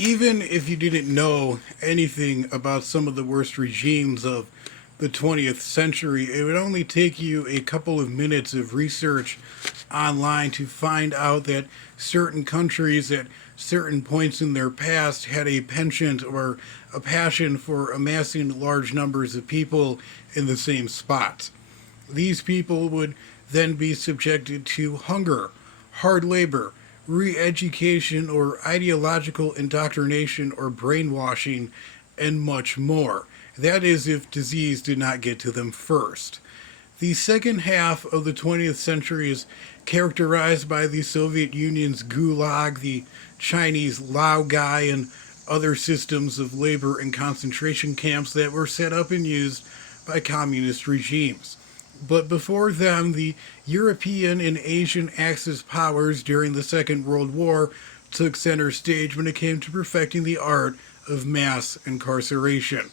Even if you didn't know anything about some of the worst regimes of the 20th century, it would only take you a couple of minutes of research online to find out that certain countries at certain points in their past had a penchant or a passion for amassing large numbers of people in the same spots. These people would then be subjected to hunger, hard labor, re education, or ideological indoctrination or brainwashing, and much more. That is, if disease did not get to them first. The second half of the 20th century is characterized by the Soviet Union's Gulag, the Chinese Laogai, and other systems of labor and concentration camps that were set up and used by communist regimes. But before them, the European and Asian Axis powers during the Second World War took center stage when it came to perfecting the art of mass incarceration.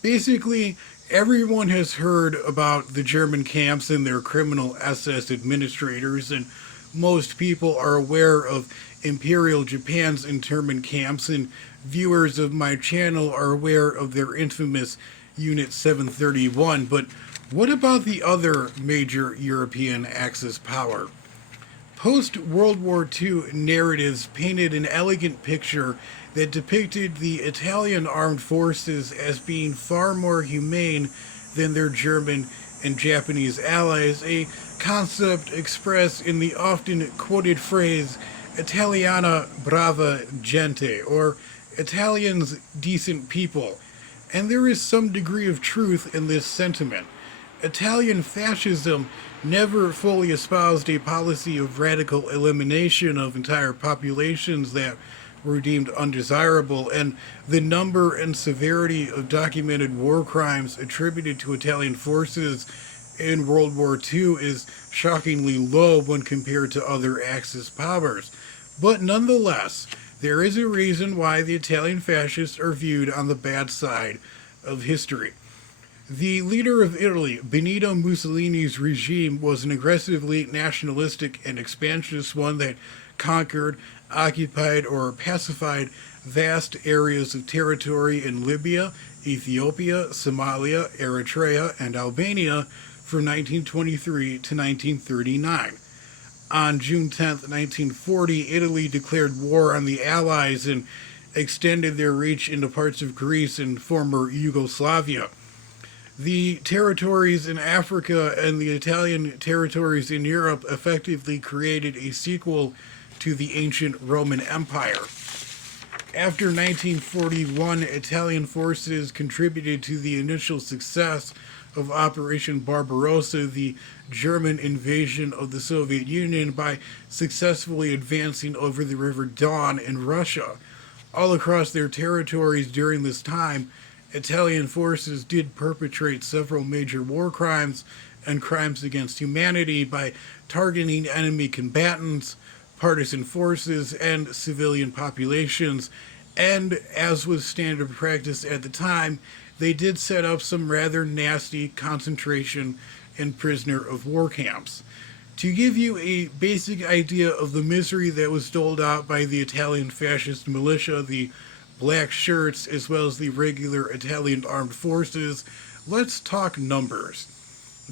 Basically, everyone has heard about the German camps and their criminal SS administrators, and most people are aware of Imperial Japan's internment camps, and viewers of my channel are aware of their infamous Unit 731. But what about the other major European Axis power? Post World War II narratives painted an elegant picture that depicted the Italian armed forces as being far more humane than their German and Japanese allies, a concept expressed in the often quoted phrase Italiana brava gente, or Italians decent people. And there is some degree of truth in this sentiment. Italian fascism never fully espoused a policy of radical elimination of entire populations that were deemed undesirable, and the number and severity of documented war crimes attributed to Italian forces in World War II is shockingly low when compared to other Axis powers. But nonetheless, there is a reason why the Italian fascists are viewed on the bad side of history. The leader of Italy, Benito Mussolini's regime, was an aggressively nationalistic and expansionist one that conquered, occupied, or pacified vast areas of territory in Libya, Ethiopia, Somalia, Eritrea, and Albania from 1923 to 1939. On June 10, 1940, Italy declared war on the Allies and extended their reach into parts of Greece and former Yugoslavia. The territories in Africa and the Italian territories in Europe effectively created a sequel to the ancient Roman Empire. After 1941, Italian forces contributed to the initial success of Operation Barbarossa, the German invasion of the Soviet Union, by successfully advancing over the River Don in Russia. All across their territories during this time, Italian forces did perpetrate several major war crimes and crimes against humanity by targeting enemy combatants, partisan forces, and civilian populations. And as was standard practice at the time, they did set up some rather nasty concentration and prisoner of war camps. To give you a basic idea of the misery that was doled out by the Italian fascist militia, the black shirts, as well as the regular Italian armed forces, let's talk numbers.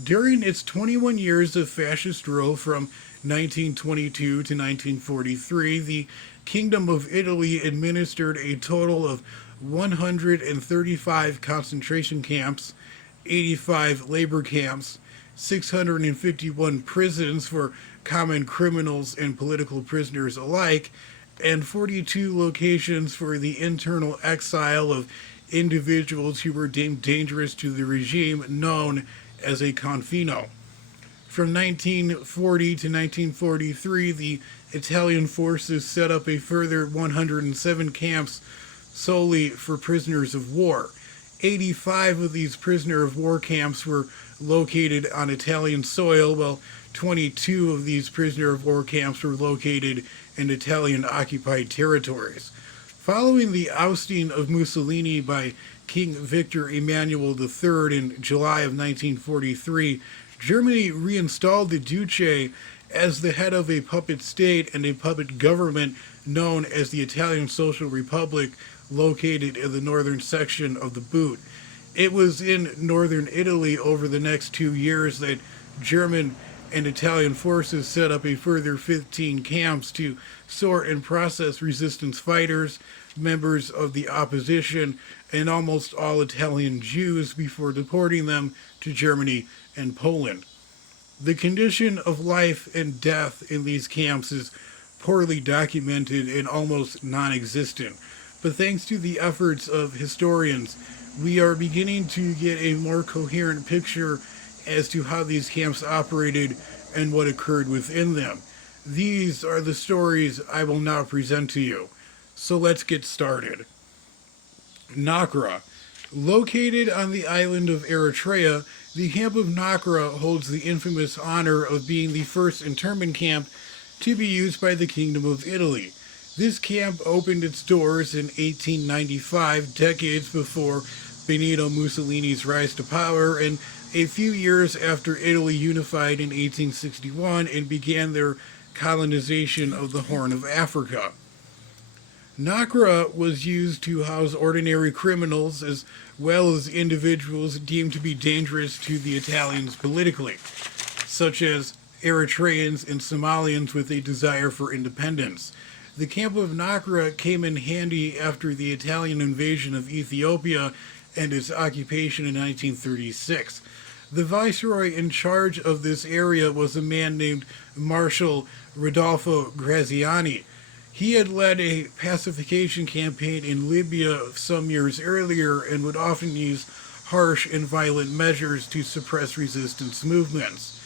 During its 21 years of fascist rule from 1922 to 1943, the Kingdom of Italy administered a total of 135 concentration camps, 85 labor camps, 651 prisons for common criminals and political prisoners alike, and 42 locations for the internal exile of individuals who were deemed dangerous to the regime, known as a confino. From 1940 to 1943, the Italian forces set up a further 107 camps solely for prisoners of war. 85 of these prisoner of war camps were located on Italian soil, while 22 of these prisoner of war camps were located in Italian occupied territories. Following the ousting of Mussolini by King Victor Emmanuel III in July of 1943, Germany reinstalled the Duce as the head of a puppet state and a puppet government known as the Italian Social Republic, located in the northern section of the boot. It was in northern Italy over the next 2 years that German and Italian forces set up a further 15 camps to sort and process resistance fighters, members of the opposition, and almost all Italian Jews before deporting them to Germany and Poland. The condition of life and death in these camps is poorly documented and almost non existent, but thanks to the efforts of historians, we are beginning to get a more coherent picture as to how these camps operated and what occurred within them. These are the stories I will now present to you. So let's get started. Nakra. Located on the island of Eritrea, the camp of Nakra holds the infamous honor of being the first internment camp to be used by the Kingdom of Italy. This camp opened its doors in 1895, decades before Benito Mussolini's rise to power, and a few years after Italy unified in 1861 and began their colonization of the Horn of Africa. Nakra was used to house ordinary criminals as well as individuals deemed to be dangerous to the Italians politically, such as Eritreans and Somalians with a desire for independence. The camp of Nakra came in handy after the Italian invasion of Ethiopia and its occupation in 1936. The viceroy in charge of this area was a man named Marshal Rodolfo Graziani. He had led a pacification campaign in Libya some years earlier and would often use harsh and violent measures to suppress resistance movements.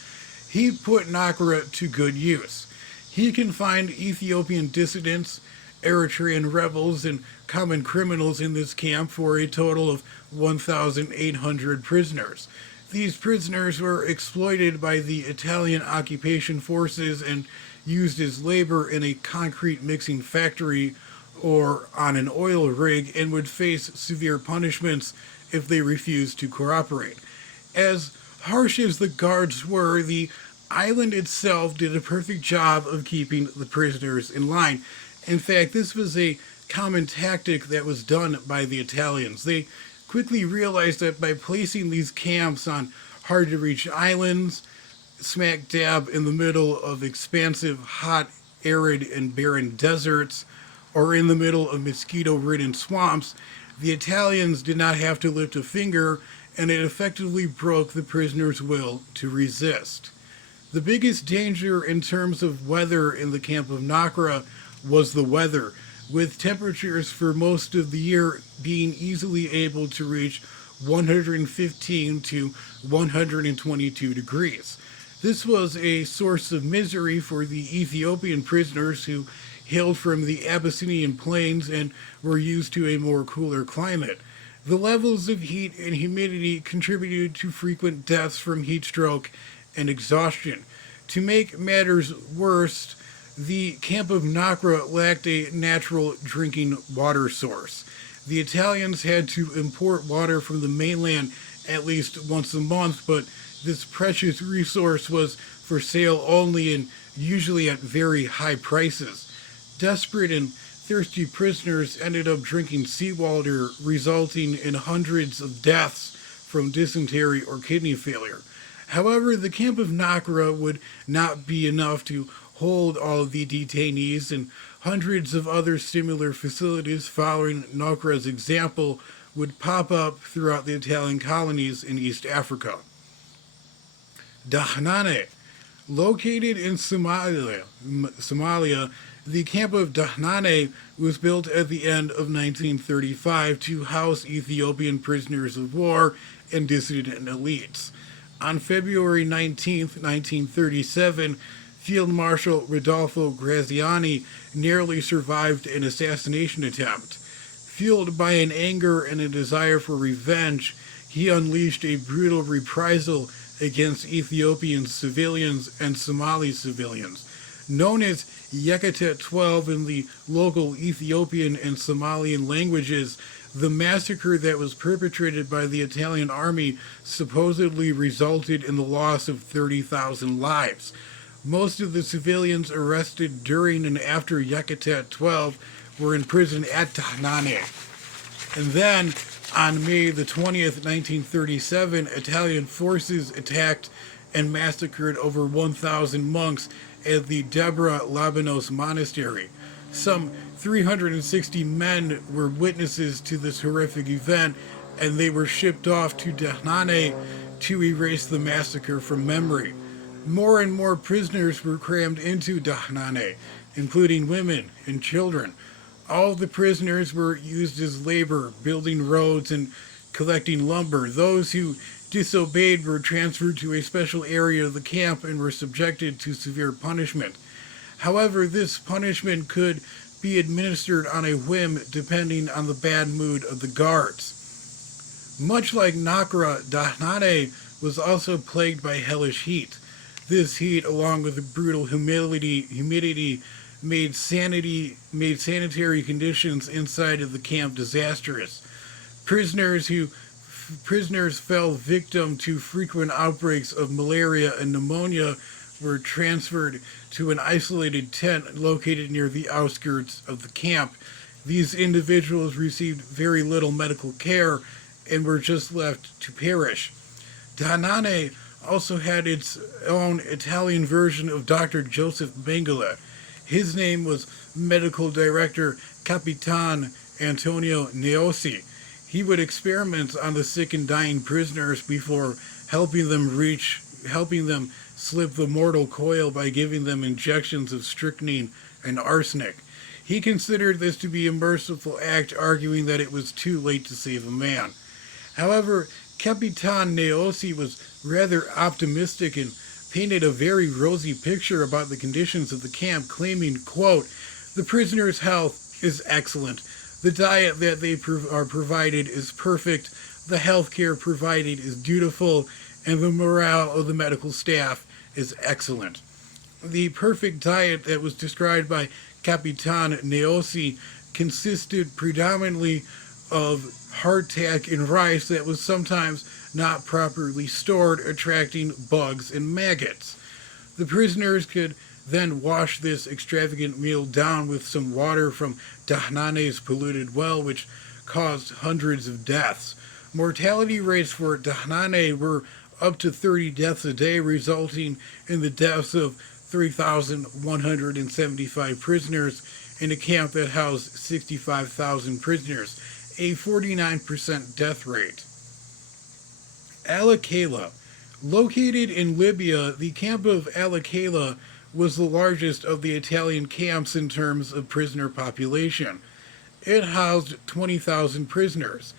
He put Nakra to good use. He confined Ethiopian dissidents, Eritrean rebels, and common criminals in this camp for a total of 1,800 prisoners. These prisoners were exploited by the Italian occupation forces and used as labor in a concrete mixing factory or on an oil rig and would face severe punishments if they refused to cooperate. As harsh as the guards were, the island itself did a perfect job of keeping the prisoners in line. In fact, this was a common tactic that was done by the Italians. They quickly realized that by placing these camps on hard to reach islands, smack dab in the middle of expansive, hot, arid, and barren deserts, or in the middle of mosquito ridden swamps, the Italians did not have to lift a finger, and it effectively broke the prisoners' will to resist. The biggest danger in terms of weather in the camp of Nakra was the weather, with temperatures for most of the year being easily able to reach 115 to 122 degrees. This was a source of misery for the Ethiopian prisoners who hailed from the Abyssinian plains and were used to a more cooler climate. The levels of heat and humidity contributed to frequent deaths from heat stroke and exhaustion. To make matters worse, the camp of Nakra lacked a natural drinking water source. The Italians had to import water from the mainland at least once a month, but this precious resource was for sale only and usually at very high prices. Desperate and thirsty prisoners ended up drinking seawater, resulting in hundreds of deaths from dysentery or kidney failure. However, the camp of Nakra would not be enough to hold all of the detainees, and hundreds of other similar facilities following Nakra's example would pop up throughout the Italian colonies in East Africa. Dahnane. Located in Somalia, the camp of Dahnane was built at the end of 1935 to house Ethiopian prisoners of war and dissident elites. On February 19, 1937, Field Marshal Rodolfo Graziani narrowly survived an assassination attempt. Fueled by an anger and a desire for revenge, he unleashed a brutal reprisal against Ethiopian civilians and Somali civilians. Known as Yekatet 12 in the local Ethiopian and Somalian languages, the massacre that was perpetrated by the Italian army supposedly resulted in the loss of 30,000 lives. Most of the civilians arrested during and after Yakutat 12 were in prison at Tahnane. And then, on May the 20th, 1937, Italian forces attacked and massacred over 1,000 monks at the Debra Labanos Monastery. Some 360 men were witnesses to this horrific event, and they were shipped off to Dahnane to erase the massacre from memory. More and more prisoners were crammed into Dahnane, including women and children. All the prisoners were used as labor, building roads and collecting lumber. Those who disobeyed were transferred to a special area of the camp and were subjected to severe punishment. However, this punishment could be administered on a whim depending on the bad mood of the guards. Much like Nakra, Dahnane was also plagued by hellish heat. This heat, along with the brutal humidity made sanitary conditions inside of the camp disastrous. Prisoners who Prisoners fell victim to frequent outbreaks of malaria and pneumonia were transferred to an isolated tent located near the outskirts of the camp. These individuals received very little medical care and were just left to perish. Danane also had its own Italian version of Dr. Joseph Mengele. His name was Medical Director Capitan Antonio Neosi. He would experiment on the sick and dying prisoners before helping them slip the mortal coil by giving them injections of strychnine and arsenic. He considered this to be a merciful act, arguing that it was too late to save a man. However, Capitan Neosi was rather optimistic and painted a very rosy picture about the conditions of the camp, claiming, quote, "The prisoners' health is excellent. The diet that they are provided is perfect. The health care provided is dutiful, and the morale of the medical staff is excellent." The perfect diet that was described by Capitan Neosi consisted predominantly of hardtack and rice that was sometimes not properly stored, attracting bugs and maggots. The prisoners could then wash this extravagant meal down with some water from Dahnane's polluted well, which caused hundreds of deaths. Mortality rates for Dahnane were up to 30 deaths a day, resulting in the deaths of 3,175 prisoners in a camp that housed 65,000 prisoners, a 49% death rate. Alakela. Located in Libya, the camp of Alakela was the largest of the Italian camps in terms of prisoner population. It housed 20,000 prisoners.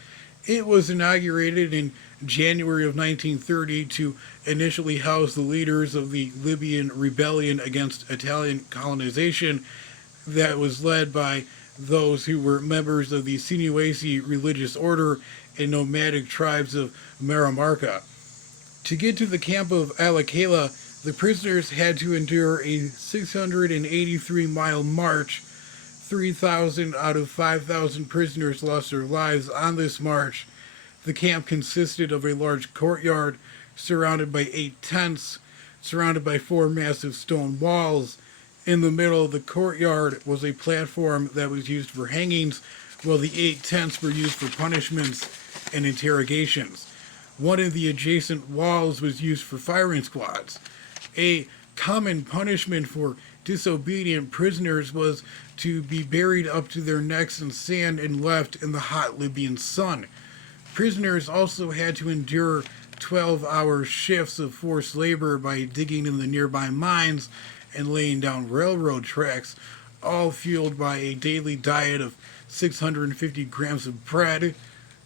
It was inaugurated in January of 1930 to initially house the leaders of the Libyan rebellion against Italian colonization that was led by those who were members of the Sinuasi religious order and nomadic tribes of Maramarca. To get to the camp of Alakela, the prisoners had to endure a 683-mile march. 3,000 out of 5,000 prisoners lost their lives on this march. The camp consisted of a large courtyard surrounded by 8 tents, surrounded by 4 massive stone walls. In the middle of the courtyard was a platform that was used for hangings, while the 8 tents were used for punishments and interrogations. One of the adjacent walls was used for firing squads. A common punishment for disobedient prisoners was to be buried up to their necks in sand and left in the hot Libyan sun. Prisoners also had to endure 12-hour shifts of forced labor by digging in the nearby mines and laying down railroad tracks, all fueled by a daily diet of 650 grams of bread,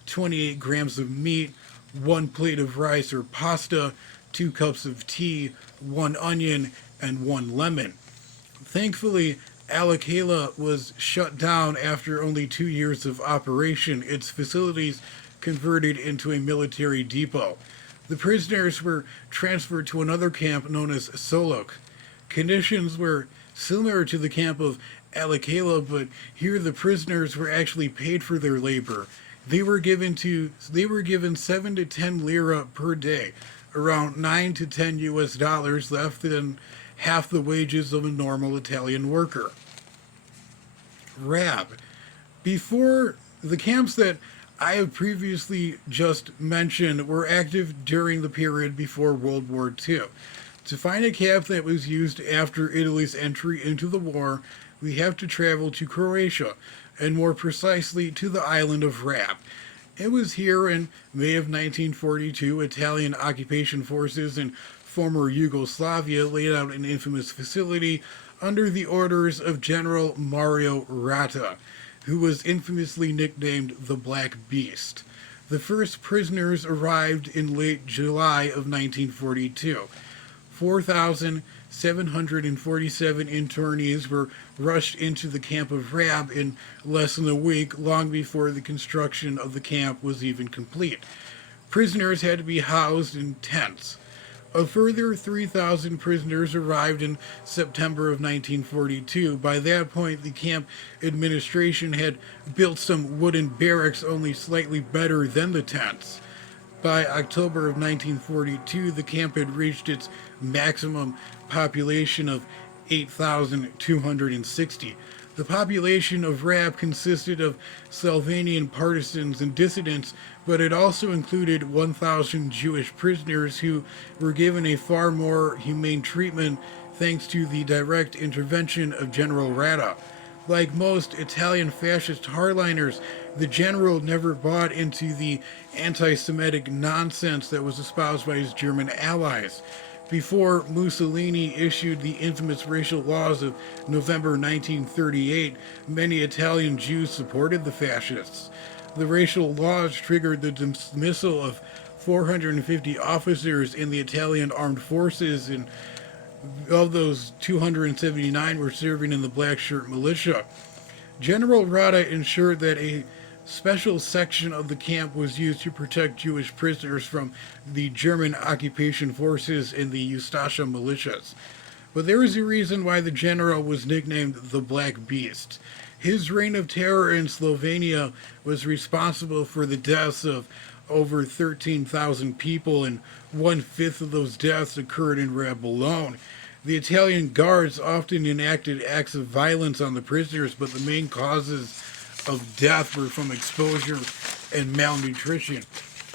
28 grams of meat, 1 plate of rice or pasta, 2 cups of tea, 1 onion, and 1 lemon. Thankfully, Alakela was shut down after only 2 years of operation, its facilities converted into a military depot. The prisoners were transferred to another camp known as Solok. Conditions were similar to the camp of Alakela, but here the prisoners were actually paid for their labor. They were given 7 to 10 lira per day, around 9 to 10 US dollars, left them half the wages of a normal Italian worker. RAB. Before the camps that I have previously just mentioned were active during the period before World War II. To find a camp that was used after Italy's entry into the war, we have to travel to Croatia, and more precisely to the island of Rab. It was here in May of 1942 Italian occupation forces in former Yugoslavia laid out an infamous facility under the orders of General Mario Rata, who was infamously nicknamed the Black Beast. The first prisoners arrived in late July of 1942. 4,747 internees were rushed into the camp of Rab in less than a week, long before the construction of the camp was even complete. Prisoners had to be housed in tents. A further 3,000 prisoners arrived in September of 1942. By that point, the camp administration had built some wooden barracks only slightly better than the tents. By October of 1942, the camp had reached its maximum population of 8,260. The population of Rab consisted of Slovenian partisans and dissidents, but it also included 1,000 Jewish prisoners who were given a far more humane treatment thanks to the direct intervention of General Rata. Like most Italian fascist hardliners, the general never bought into the anti-Semitic nonsense that was espoused by his German allies. Before Mussolini issued the infamous racial laws of November 1938, many Italian Jews supported the fascists. The racial laws triggered the dismissal of 450 officers in the Italian armed forces, and of those, 279 were serving in the Black Shirt militia. General Rada ensured that a special section of the camp was used to protect Jewish prisoners from the German occupation forces and the Ustasha militias. But there is a reason why the general was nicknamed the Black Beast. His reign of terror in Slovenia was responsible for the deaths of over 13,000 people, and 1/5 of those deaths occurred in Rab alone. The Italian guards often enacted acts of violence on the prisoners, but the main causes of death were from exposure and malnutrition.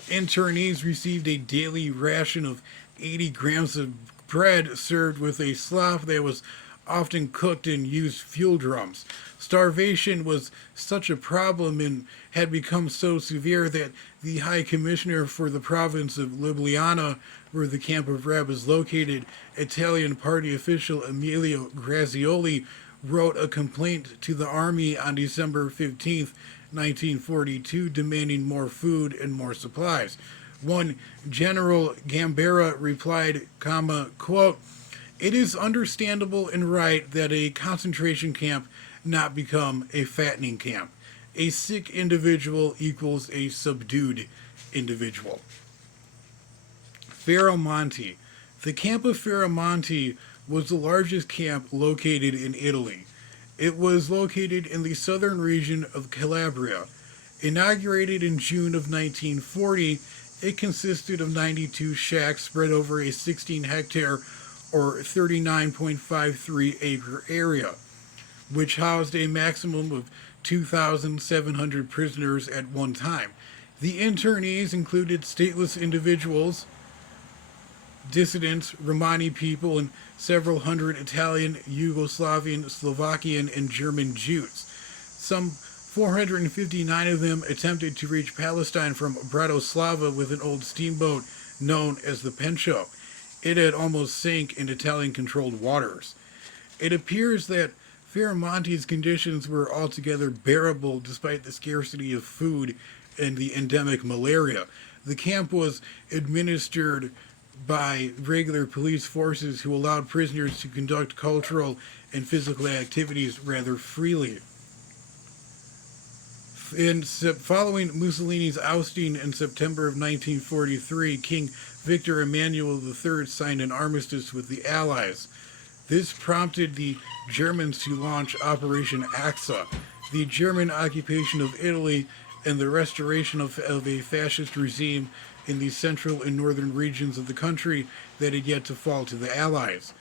Internees received a daily ration of 80 grams of bread served with a slough that was often cooked in used fuel drums. Starvation was such a problem and had become so severe that the High Commissioner for the province of Ljubljana, where the camp of Rab is located, Italian party official Emilio Grazioli, wrote a complaint to the army on December 15th, 1942, demanding more food and more supplies. One General Gambera replied, quote, "It is understandable and right that a concentration camp not become a fattening camp. A sick individual equals a subdued individual." Ferremonti. The camp of Ferremonti was the largest camp located in Italy. It was located in the southern region of Calabria. Inaugurated in June of 1940, it consisted of 92 shacks spread over a 16-hectare or 39.53-acre area, which housed a maximum of 2,700 prisoners at one time. The internees included stateless individuals, dissidents, Romani people, and several hundred Italian, Yugoslavian, Slovakian, and German Jews. Some 459 of them attempted to reach Palestine from Bratislava with an old steamboat known as the Pencho. It had almost sank in Italian-controlled waters. It appears that Ferramonti's conditions were altogether bearable despite the scarcity of food and the endemic malaria. The camp was administered by regular police forces who allowed prisoners to conduct cultural and physical activities rather freely. Following Mussolini's ousting in September of 1943, King Victor Emmanuel III signed an armistice with the Allies. This prompted the Germans to launch Operation Axa, the German occupation of Italy, and the restoration of a fascist regime in the central and northern regions of the country that had yet to fall to the Allies.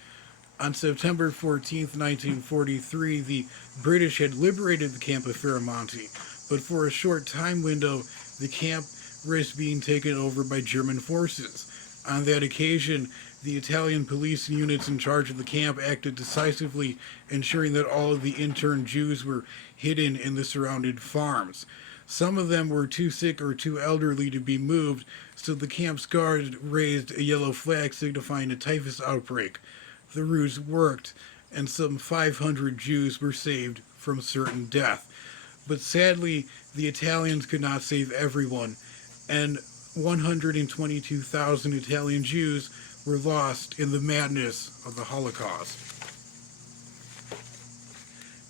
On September 14th, 1943, the British had liberated the camp of Ferremonti, but for a short time window, the camp risked being taken over by German forces. On that occasion, the Italian police units in charge of the camp acted decisively, ensuring that all of the interned Jews were hidden in the surrounding farms. Some of them were too sick or too elderly to be moved, so the camp's guards raised a yellow flag signifying a typhus outbreak. The ruse worked, and some 500 Jews were saved from certain death. But sadly, the Italians could not save everyone, and 122,000 Italian Jews were lost in the madness of the Holocaust.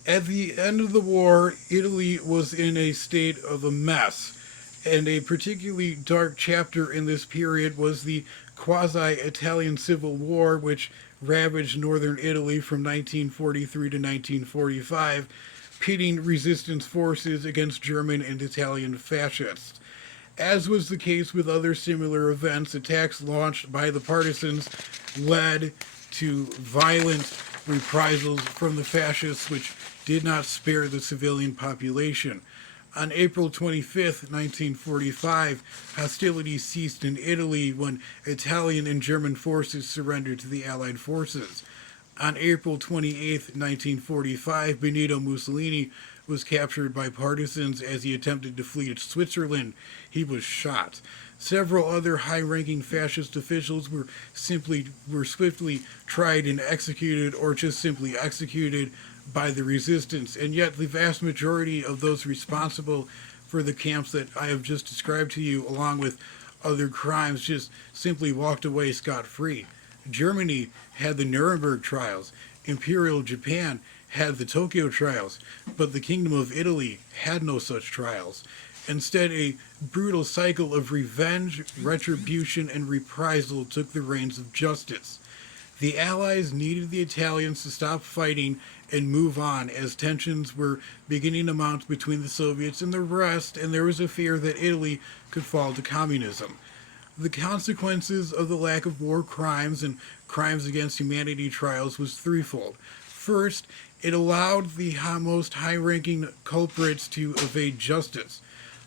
At the end of the war, Italy was in a state of a mess, and a particularly dark chapter in this period was the quasi-Italian Civil War, which ravaged northern Italy from 1943 to 1945, pitting resistance forces against German and Italian fascists. As was the case with other similar events, attacks launched by the partisans led to violent reprisals from the fascists, which did not spare the civilian population. On April 25, 1945, hostilities ceased in Italy when Italian and German forces surrendered to the Allied forces. On April 28, 1945, Benito Mussolini was captured by partisans as he attempted to flee to Switzerland. He was shot. Several other high-ranking fascist officials were swiftly tried and executed, or just simply executed by the resistance, and yet the vast majority of those responsible for the camps that I have just described to you, along with other crimes, just simply walked away scot-free. Germany had the Nuremberg trials. Imperial Japan had the Tokyo trials, but the Kingdom of Italy had no such trials. Instead, a brutal cycle of revenge, retribution, and reprisal took the reins of justice. The Allies needed the Italians to stop fighting and move on, as tensions were beginning to mount between the Soviets and the rest, and there was a fear that Italy could fall to communism. The consequences of the lack of war crimes and crimes against humanity trials was threefold. First, it allowed the most high-ranking culprits to evade justice.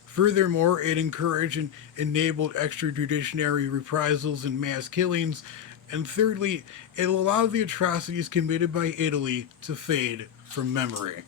Furthermore, it encouraged and enabled extrajudiciary reprisals and mass killings. And thirdly, it allowed the atrocities committed by Italy to fade from memory.